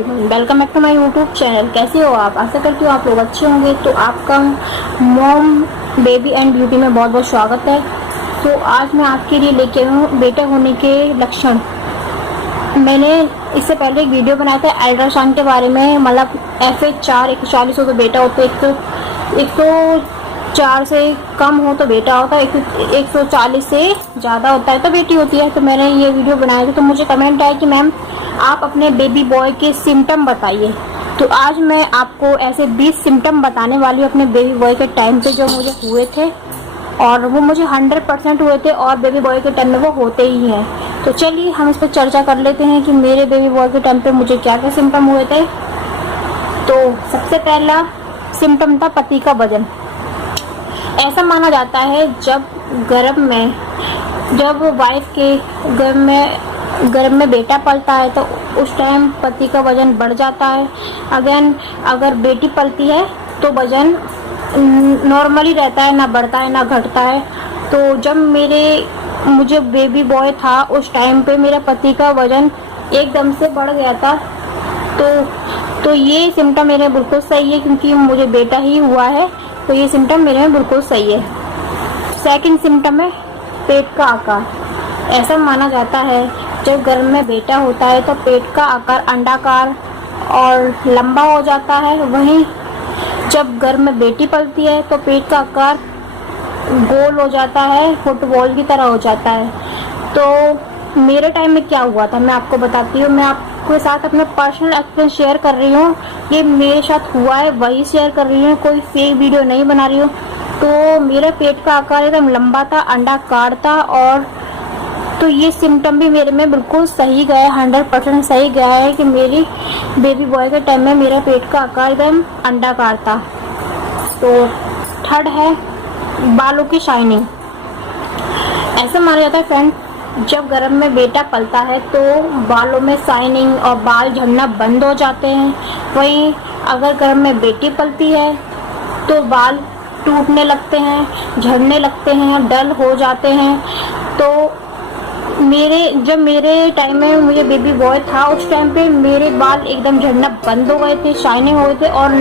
Everyone, welcome back to my YouTube channel. कैसे हो आप? आशा करती हूँ आप लोग अच्छे होंगे। तो आपका मॉम बेबी एंड ब्यूटी में बहुत बहुत स्वागत है। तो आज मैं आपके लिए लेके आई हूँ बेटे होने के लक्षण। मैंने इससे पहले एक वीडियो बनाया था अल्ट्रासाउंड के बारे में, मतलब FH4 140 हो तो बेटा होता है, 104 से कम हो तो बेटा होता है, 140 से ज़्यादा होता है तो बेटी होती है। तो मैंने ये वीडियो बनाया था, तो मुझे कमेंट आया कि मैम आप अपने बेबी बॉय के सिम्टम बताइए। तो आज मैं आपको ऐसे 20 सिम्टम बताने वाली हूँ अपने बेबी बॉय के टाइम पे जो मुझे हुए थे, और वो मुझे 100% हुए थे और बेबी बॉय के टाइम में वो होते ही हैं। तो चलिए हम इस पर चर्चा कर लेते हैं कि मेरे बेबी बॉय के टाइम पे मुझे क्या क्या सिम्टम हुए थे। तो सबसे पहला सिम्टम था पति का वजन। ऐसा माना जाता है जब वाइफ के गर्भ में बेटा पलता है तो उस टाइम पति का वजन बढ़ जाता है। अगर बेटी पलती है तो वजन नॉर्मली रहता है, ना बढ़ता है ना घटता है। तो जब मुझे बेबी बॉय था उस टाइम पे मेरा पति का वजन एकदम से बढ़ गया था। तो ये सिम्टम मेरे बिल्कुल सही है, क्योंकि मुझे बेटा ही हुआ है, तो ये सिम्टम मेरे में बिल्कुल सही है। सेकंड सिम्टम है पेट का आकार। ऐसा माना जाता है जब गर्भ में बेटा होता है तो पेट का आकार अंडाकार और लंबा हो जाता है। वहीं जब गर्भ में बेटी पलती है तो पेट का आकार गोल हो जाता है, फुटबॉल की तरह हो जाता है। तो मेरे टाइम में क्या हुआ था मैं आपको बताती हूँ। मैं आपके साथ अपना पर्सनल एक्सपीरियंस शेयर कर रही हूँ, ये मेरे साथ हुआ है वही शेयर कर रही हूँ, कोई फेक वीडियो नहीं बना रही हूँ। तो मेरा पेट का आकार एकदम लंबा था, अंडाकार था, और तो ये सिम्टम भी मेरे में बिल्कुल सही गया है, 100% सही गया है कि मेरी बेबी बॉय के टाइम में मेरा पेट का आकार एकदम अंडाकार था। तो थर्ड है बालों की शाइनिंग। ऐसा माना जाता है फ्रेंड, जब गर्भ में बेटा पलता है तो बालों में शाइनिंग और बाल झड़ना बंद हो जाते हैं। वहीं अगर गर्भ में बेटी पलती है तो बाल टूटने लगते हैं, झड़ने लगते हैं, डल हो जाते हैं। तो जब मेरे टाइम में मुझे बेबी बॉय था उस टाइम पे मेरे बाल एकदम झड़ना बंद हो गए थे, शाइनिंग हो गए थे, और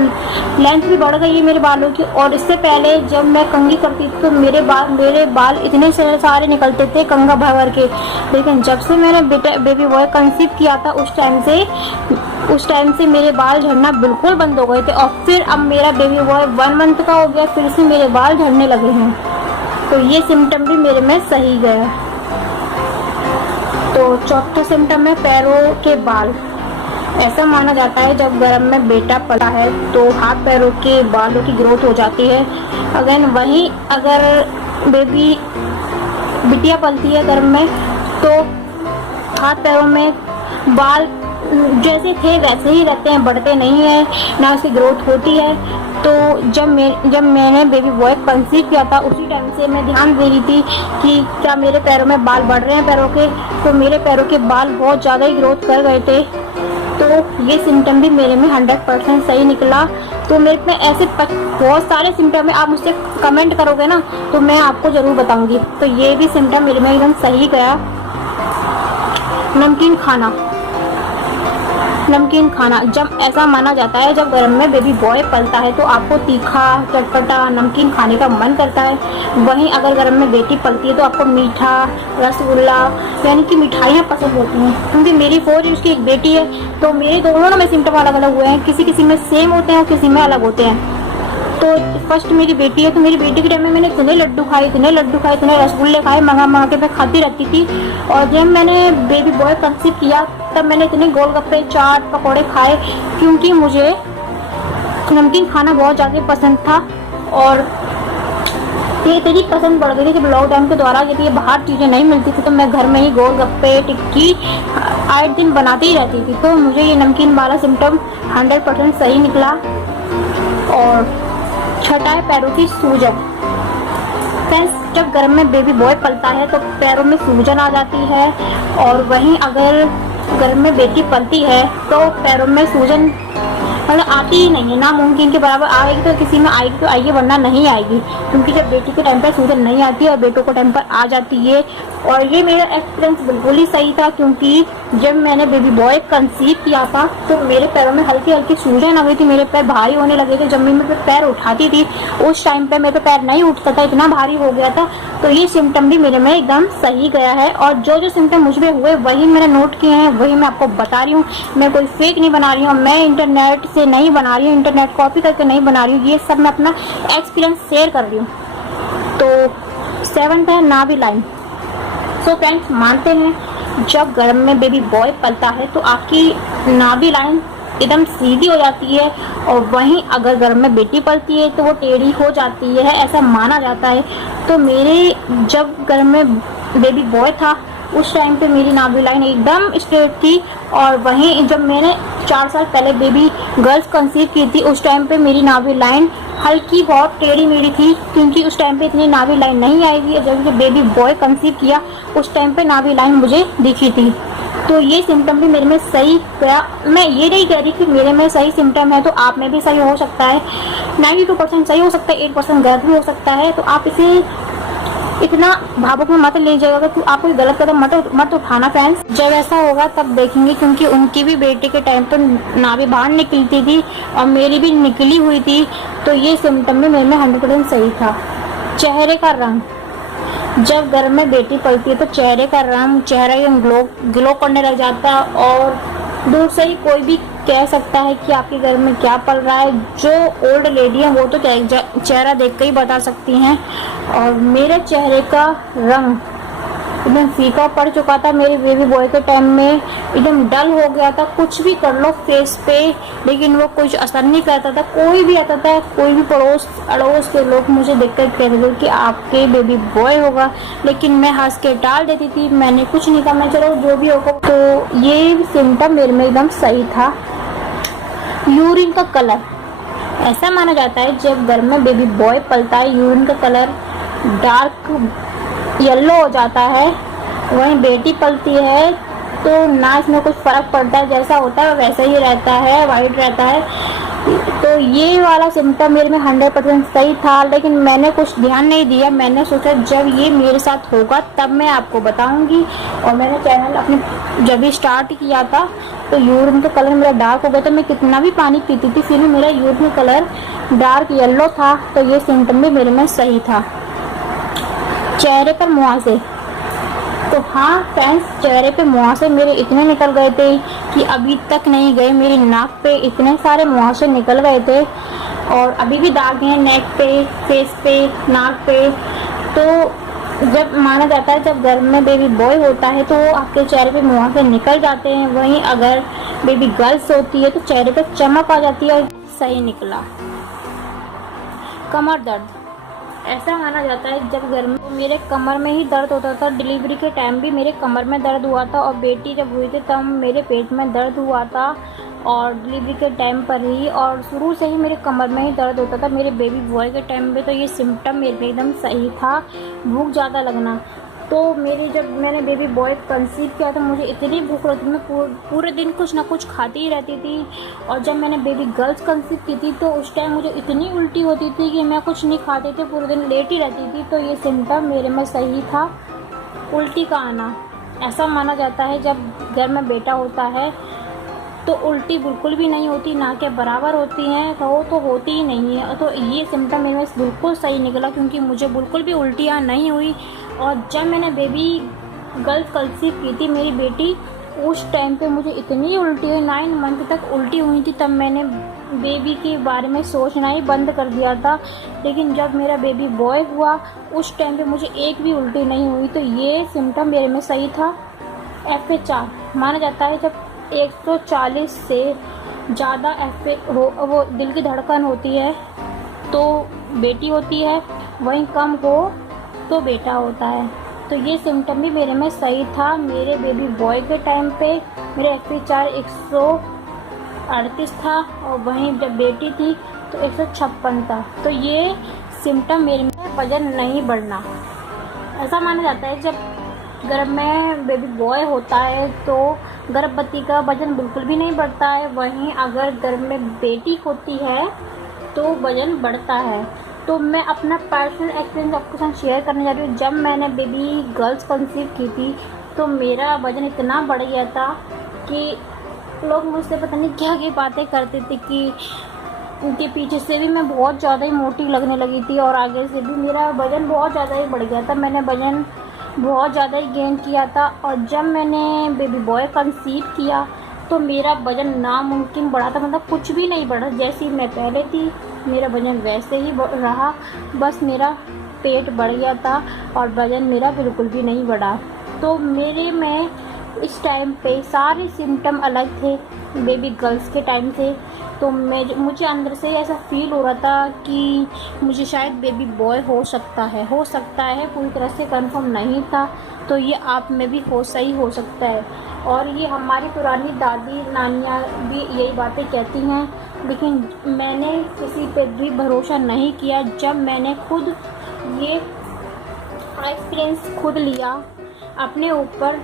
लेंथ भी बढ़ गई है मेरे बालों की। और इससे पहले जब मैं कंघी करती थी तो मेरे बाल इतने सारे निकलते थे कंघा भर भर के। लेकिन जब से मैंने बेबी बॉय कंसीव किया था उस टाइम से मेरे बाल झड़ना बिल्कुल बंद हो गए थे। और फिर अब मेरा बेबी बॉय 1 मंथ का हो गया, फिर से मेरे बाल झड़ने लगे हैं। तो ये सिम्टम भी मेरे में सही गया। तो चौथा सिम्टम है पैरों के बाल। ऐसा माना जाता है जब गर्भ में बेटा पला है तो हाथ पैरों के बालों की ग्रोथ हो जाती है। अगर बिटिया पलती है गर्भ में तो हाथ पैरों में बाल जैसे थे वैसे ही रहते हैं, बढ़ते नहीं है, ना उसकी ग्रोथ होती है। तो जब मैंने बेबी बॉय कंसीव किया था उसी टाइम से मैं ध्यान दे रही थी कि क्या मेरे पैरों में बाल बढ़ रहे हैं पैरों के। तो मेरे पैरों के बाल बहुत ज़्यादा ही ग्रोथ कर गए थे। तो ये सिम्टम भी मेरे में 100% सही निकला। तो मेरे में ऐसे बहुत सारे सिम्टम है, आप मुझसे कमेंट करोगे ना तो मैं आपको ज़रूर बताऊँगी। तो ये भी सिम्टम मेरे में एकदम सही गया। नमकीन खाना, जब ऐसा माना जाता है जब गर्भ में बेबी बॉय पलता है तो आपको तीखा, चटपटा, नमकीन खाने का मन करता है। वहीं अगर गर्भ में बेटी पलती है तो आपको मीठा, रसगुल्ला यानी कि मिठाइयाँ पसंद होती हैं। क्योंकि मेरी 4 ईयर्स की एक बेटी है तो मेरे दोनों में सिम्टम अलग अलग हुए हैं, किसी में सेम होते हैं और किसी में अलग होते हैं। तो फर्स्ट मेरी बेटी है, तो मेरी बेटी के टाइम में मैंने इतने लड्डू खाए, इतने रसगुल्ले खाए, मंगा के मैं खाती रहती थी। और जब मैंने बेबी बॉय कंसीव किया तब मैंने इतने गोलगप्पे, चाट, पकौड़े खाए, क्योंकि मुझे नमकीन खाना बहुत ज़्यादा पसंद था। और ये इतनी पसंद बढ़ गई थी कि लॉकडाउन के दौरान यदि ये बाहर चीज़ें नहीं मिलती थी तो मैं घर में ही गोलगप्पे, टिक्की 8 दिन बनाती ही रहती थी। तो मुझे ये नमकीन वाला सिम्टम 100% सही निकला। और छठा है पैरों की सूजन। फ्रेंड्स, जब गर्भ में बेबी बॉय पलता है तो पैरों में सूजन आ जाती है। और वहीं अगर गर्भ में बेटी पलती है तो पैरों में सूजन मतलब आती ही नहीं है, नामुमकिन के बराबर। आएगी तो किसी में आएगी तो आएगी, वरना नहीं आएगी, क्योंकि जब बेटी के टाइम पर सूजन नहीं आती है और बेटों को टाइम पर आ जाती है। और ये मेरा एक्सपीरियंस बिल्कुल ही सही था, क्योंकि जब मैंने बेबी बॉय कंसीव किया था तो मेरे पैरों में हल्की हल्की सूजन आ गई थी, मेरे पैर भारी होने लगे थे। जब मैं पैर उठाती थी उस टाइम पे मेरे पैर नहीं उठता था, इतना भारी हो गया था। तो ये सिम्टम भी मेरे में एकदम सही गया है, और जो जो सिम्टम मुझ में हुए वही मैंने नोट किए हैं, वही मैं आपको बता रही हूँ। मैं कोई फेक नहीं बना रही हूँ, मैं इंटरनेट से नहीं बना रही हूँ, इंटरनेट कॉपी करके नहीं बना रही हूँ, ये सब मैं अपना एक्सपीरियंस शेयर कर रही हूँ। तो 7th है नाभि लाइन। सो फ्रेंड्स, मानते हैं जब गर्भ में बेबी बॉय पलता है तो आपकी नाभि लाइन एकदम सीधी हो जाती है, और वहीं अगर गर्भ में बेटी पलती है तो वो टेढ़ी हो जाती है, ऐसा माना जाता है। तो मेरे जब गर्भ में बेबी बॉय था उस टाइम पे मेरी नाभि लाइन एकदम स्ट्रेट थी, और वहीं जब मैंने 4 साल पहले बेबी गर्ल्स कंसीव की थी उस टाइम पे मेरी नाभि लाइन हल्की बहुत टेढ़ी मेढ़ी थी, क्योंकि उस टाइम पे इतनी नाभि लाइन नहीं आई थी। जब बेबी बॉय कंसीव किया उस टाइम पे नाभि लाइन मुझे दिखी थी। तो ये सिम्टम भी मेरे में सही गया। मैं ये नहीं कह रही कि मेरे में सही सिम्टम है तो आप में भी सही हो सकता है, 92% सही हो सकता है, 8% गलत भी हो सकता है। तो आप इसे इतना भावुक में मत लीजिएगा कि आप कोई गलत कदम मत उठाना फ्रेंड्स। जब ऐसा होगा तब देखेंगे, क्योंकि उनकी भी बेटे के टाइम पर नाभि बाहर निकलती थी और मेरी भी निकली हुई थी। तो ये सिम्टम भी मेरे में 100% सही था। चेहरे का रंग, जब गर्भ में बेटी पलती है तो चेहरे का रंग, चेहरा एकदम ग्लो करने लग जाता है, और दूर से ही कोई भी कह सकता है कि आपके घर में क्या पल रहा है। जो ओल्ड लेडी है वो तो चेहरा देख कर ही बता सकती हैं। और मेरे चेहरे का रंग एकदम फीका पड़ चुका था, मेरे बेबी बॉय के टाइम में एकदम डल हो गया था। कुछ भी कर लो फेस पे, लेकिन वो कुछ असर नहीं करता था। कोई भी आता था, कोई भी पड़ोस अड़ोस के लोग मुझे देखकर कहते थे कि आपके बेबी बॉय होगा, लेकिन मैं हंस के टाल देती थी, मैंने कुछ नहीं कहा, मैं चलो जो भी होगा। तो ये सिम्टम मेरे में एकदम सही था। यूरिन का कलर, ऐसा माना जाता है जब घर में बेबी बॉय पलता है यूरिन का कलर डार्क येलो हो जाता है। वहीं बेटी पलती है तो ना इसमें कुछ फर्क पड़ता है, जैसा होता है वैसा ही रहता है, वाइट रहता है। तो ये वाला सिम्टम मेरे में 100% सही था, लेकिन मैंने कुछ ध्यान नहीं दिया। मैंने सोचा जब ये मेरे साथ होगा तब मैं आपको बताऊंगी। और मैंने चैनल अपने जब भी स्टार्ट किया था तो यूरिन का कलर मेरा डार्क हो गया था। मैं कितना भी पानी पीती थी फिर भी मेरा यूरिन का कलर डार्क येलो था। तो ये सिम्टम भी मेरे में सही था। चेहरे पर मुहासे, तो हाँ फ्रेंड्स, चेहरे पे मुहासे मेरे इतने निकल गए थे कि अभी तक नहीं गए। मेरी नाक पे इतने सारे मुहासे निकल गए थे, और अभी भी दाग हैं नेक पे, फेस पे, नाक पे। तो जब माना जाता है जब घर में बेबी बॉय होता है तो आपके चेहरे पे मुहासे निकल जाते हैं। वहीं अगर बेबी गर्ल्स होती है तो चेहरे पे चमक आ जाती है। सही निकला। कमर दर्द, ऐसा माना जाता है जब घर में मेरे कमर में ही दर्द होता था। डिलीवरी के टाइम भी मेरे कमर में दर्द हुआ था, और बेटी जब हुई थी तब मेरे पेट में दर्द हुआ था, और डिलीवरी के टाइम पर ही, और शुरू से ही मेरे कमर में ही दर्द होता था मेरे बेबी बॉय के टाइम पे। तो ये सिम्टम मेरे में एकदम सही था। भूख ज़्यादा लगना, तो जब मैंने बेबी बॉय कंसीव किया था मुझे इतनी भूख लगती थी, मैं पूरे दिन कुछ ना कुछ खाती ही रहती थी। और जब मैंने बेबी गर्ल्स कंसीव की थी तो उस टाइम मुझे इतनी उल्टी होती थी कि मैं कुछ नहीं खाती थी, पूरे दिन लेट ही रहती थी। तो ये सिम्टम मेरे में सही था। उल्टी का आना, ऐसा माना जाता है जब घर में बेटा होता है तो उल्टी बिल्कुल भी नहीं होती, ना के बराबर होती हैं, तो होती ही नहीं है। तो ये सिम्टम मेरे में बिल्कुल सही निकला, क्योंकि मुझे बिल्कुल भी उल्टियाँ नहीं हुई। और जब मैंने बेबी गर्ल्स कंसीव की थी मेरी बेटी, उस टाइम पे मुझे इतनी उल्टी हुई, 9 मंथ तक उल्टी हुई थी। तब मैंने बेबी के बारे में सोचना ही बंद कर दिया था। लेकिन जब मेरा बेबी बॉय हुआ उस टाइम पे मुझे एक भी उल्टी नहीं हुई। तो ये सिम्टम मेरे में सही था। FA4 माना जाता है जब 140 से ज़्यादा वो दिल की धड़कन होती है तो बेटी होती है, वहीं कम हो तो बेटा होता है। तो ये सिम्टम भी मेरे में सही था। मेरे बेबी बॉय के टाइम पे मेरे FA4 138 था, और वहीं जब बेटी थी तो 156 था। तो ये सिम्टम मेरे में वजन नहीं बढ़ना, ऐसा माना जाता है जब गर्भ में बेबी बॉय होता है तो गर्भवती का वजन बिल्कुल भी नहीं बढ़ता है। वहीं अगर गर्भ में बेटी होती है तो वजन बढ़ता है। तो मैं अपना पर्सनल एक्सपीरियंस आपके साथ शेयर करने जा रही हूँ। जब मैंने बेबी गर्ल्स कंसीव की थी तो मेरा वजन इतना बढ़ गया था कि लोग मुझसे पता नहीं क्या क्या बातें करते थे कि उनके पीछे से भी मैं बहुत ज़्यादा ही मोटी लगने लगी थी और आगे से भी मेरा वज़न बहुत ज़्यादा ही बढ़ गया था। मैंने वज़न बहुत ज़्यादा ही गेन किया था और जब मैंने बेबी बॉय कंसीव किया तो मेरा वज़न नामुमकिन बढ़ा था, मतलब कुछ भी नहीं बढ़ा। जैसी मैं पहले थी मेरा वज़न वैसे ही रहा, बस मेरा पेट बढ़ गया था और वज़न मेरा बिल्कुल भी नहीं बढ़ा। तो मेरे में इस टाइम पे सारे सिम्टम अलग थे बेबी गर्ल्स के टाइम से। तो मुझे अंदर से ऐसा फील हो रहा था कि मुझे शायद बेबी बॉय हो सकता है, पूरी तरह से कंफर्म नहीं था। तो ये आप में भी सही हो सकता है। और ये हमारी पुरानी दादी नानियाँ भी यही बातें कहती हैं, लेकिन मैंने किसी पे भी भरोसा नहीं किया। जब मैंने खुद ये एक्सपीरियंस खुद लिया अपने ऊपर,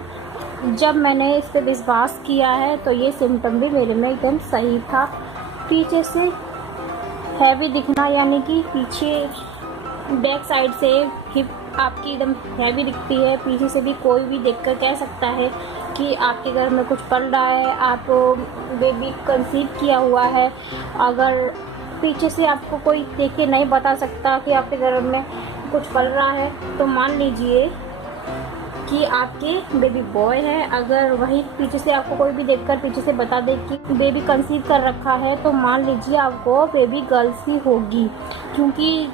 जब मैंने इस पे विश्वास किया है तो ये सिम्टम भी मेरे में एकदम सही था। पीछे से हैवी दिखना, यानी कि पीछे बैक साइड से हिप आपकी एकदम हैवी दिखती है। पीछे से भी कोई भी देखकर कह सकता है कि आपके घर में कुछ पल रहा है, आप बेबी कंसीव किया हुआ है। अगर पीछे से आपको कोई देख के नहीं बता सकता कि आपके घर में कुछ पल रहा है तो मान लीजिए कि आपके बेबी बॉय है। अगर वही पीछे से आपको कोई भी देखकर पीछे से बता दे कि बेबी कंसीव कर रखा है तो मान लीजिए आपको बेबी गर्ल्स ही होगी, क्योंकि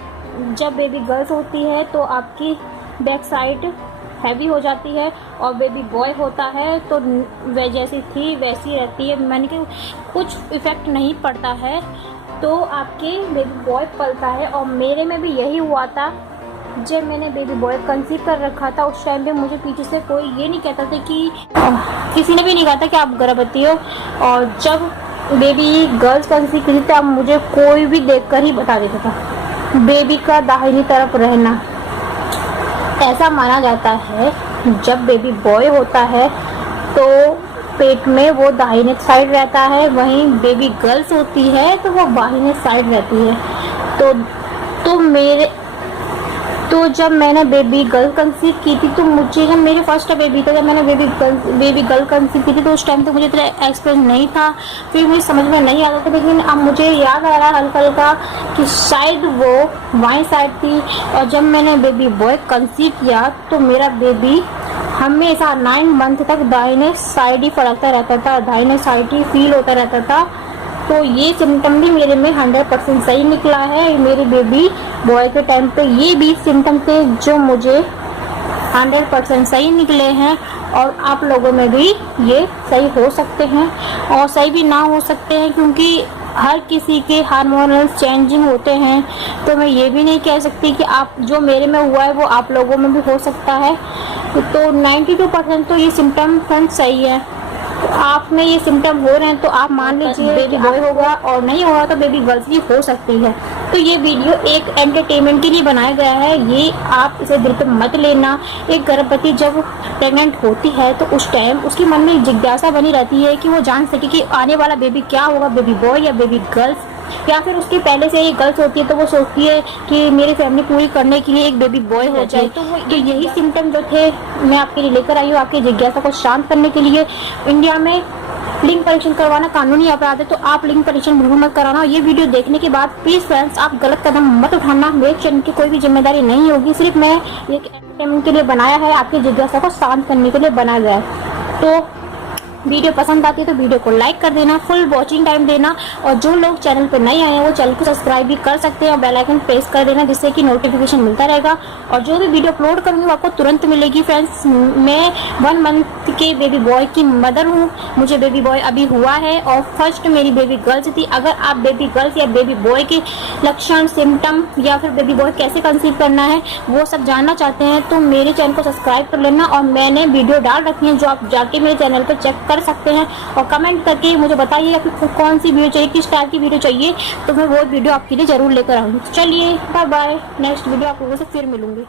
जब बेबी गर्ल्स होती है तो आपकी बैक साइड हैवी हो जाती है और बेबी बॉय होता है तो वह जैसी थी वैसी रहती है, मैंने कि कुछ इफ़ेक्ट नहीं पड़ता है। तो आपके बेबी बॉय पलता है और मेरे में भी यही हुआ था। जब मैंने बेबी बॉय कंसीव कर रखा था उस टाइम पे मुझे पीछे से कोई ये नहीं कहता था कि किसी ने भी नहीं कहा था कि आप गर्भवती हो। और जब बेबी गर्ल्स कंसीव की थी तब मुझे कोई भी देखकर ही बता देता था बेबी का दाहिनी तरफ रहना। ऐसा माना जाता है जब बेबी बॉय होता है तो पेट में वो दाहिने साइड रहता है, वहीं बेबी गर्ल्स होती है तो वो बाहिने साइड रहती है। तो जब मैंने बेबी गर्ल कंसीव की थी तो मुझे, जब मेरे फर्स्ट बेबी था, जब मैंने बेबी गर्ल कंसीव की थी तो उस टाइम तो मुझे इतना एक्सपीरियंस नहीं था, फिर मुझे समझ में नहीं आता था। लेकिन अब मुझे याद आ रहा है हल्का हल्का कि शायद वो बाईं साइड थी। और जब मैंने बेबी बॉय कंसीव किया तो मेरा बेबी हमेशा 9 मंथ तक दाहिने साइड ही फड़कता रहता था, दाहिने साइड ही फील होता रहता था। तो ये सिम्टम भी मेरे में 100% सही निकला है। मेरे बेबी बॉय के टाइम पे ये भी सिम्टम थे जो मुझे 100% सही निकले हैं और आप लोगों में भी ये सही हो सकते हैं और सही भी ना हो सकते हैं, क्योंकि हर किसी के हार्मोनल चेंजिंग होते हैं। तो मैं ये भी नहीं कह सकती कि आप जो मेरे में हुआ है वो आप लोगों में भी हो सकता है। तो 92% तो ये सिम्टम सही है। आप में ये सिम्टम हो रहे हैं तो आप मान लीजिए बेबी बॉय होगा, और नहीं होगा तो बेबी गर्ल्स भी हो सकती है। तो ये वीडियो एक एंटरटेनमेंट के लिए बनाया गया है, ये आप इसे दिल पे मत लेना। एक गर्भवती जब प्रेग्नेंट होती है तो उस टाइम उसके मन में जिज्ञासा बनी रहती है कि वो जान सके कि आने वाला बेबी क्या होगा, बेबी बॉय या बेबी गर्ल्स। या फिर उसकी पहले से ही गर्ल्स होती है तो वो सोचती है कि मेरी फैमिली पूरी करने के लिए एक बेबी बॉय हो जाए। तो यही सिम्टम जो थे मैं आपके लिए लेकर आई हूँ, आपकी जिज्ञासा को शांत करने के लिए। इंडिया में लिंग परीक्षण करवाना कानूनी अपराध है, तो आप लिंग परीक्षण बिल्कुल मत कराना। ये वीडियो देखने के बाद प्लीज फ्रेंड्स आप गलत कदम मत उठाना, मेरे चैनल की कोई भी जिम्मेदारी नहीं होगी, सिर्फ मैं एक एंटरटेनमेंट के लिए बनाया है, आपकी जिज्ञासा को शांत करने के लिए बनाया गया है। तो वीडियो पसंद आती है तो वीडियो को लाइक कर देना, फुल वॉचिंग टाइम देना, और जो लोग चैनल पर नए आए हैं वो चैनल को सब्सक्राइब भी कर सकते हैं और बेल आइकन प्रेस कर देना, जिससे कि नोटिफिकेशन मिलता रहेगा और जो भी वीडियो अपलोड करूंगी वो आपको तुरंत मिलेगी। फ्रेंड्स, मैं 1 मंथ के बेबी बॉय की मदर हूँ, मुझे बेबी बॉय अभी हुआ है और फर्स्ट मेरी बेबी गर्ल्स थी। अगर आप बेबी गर्ल्स या बेबी बॉय के लक्षण, सिम्टम या फिर बेबी बॉय कैसे कंसीव करना है वो सब जानना चाहते हैं तो मेरे चैनल को सब्सक्राइब कर लेना, और मैंने वीडियो डाल रखी है जो आप जाके मेरे चैनल पर चेक कर सकते हैं। और कमेंट करके मुझे बताइए कि कौन सी वीडियो चाहिए, किस टाइप की वीडियो चाहिए, तो मैं वो वीडियो आपके लिए जरूर लेकर आऊंगी। चलिए बाय बाय, नेक्स्ट वीडियो आप लोगों से फिर मिलूंगी।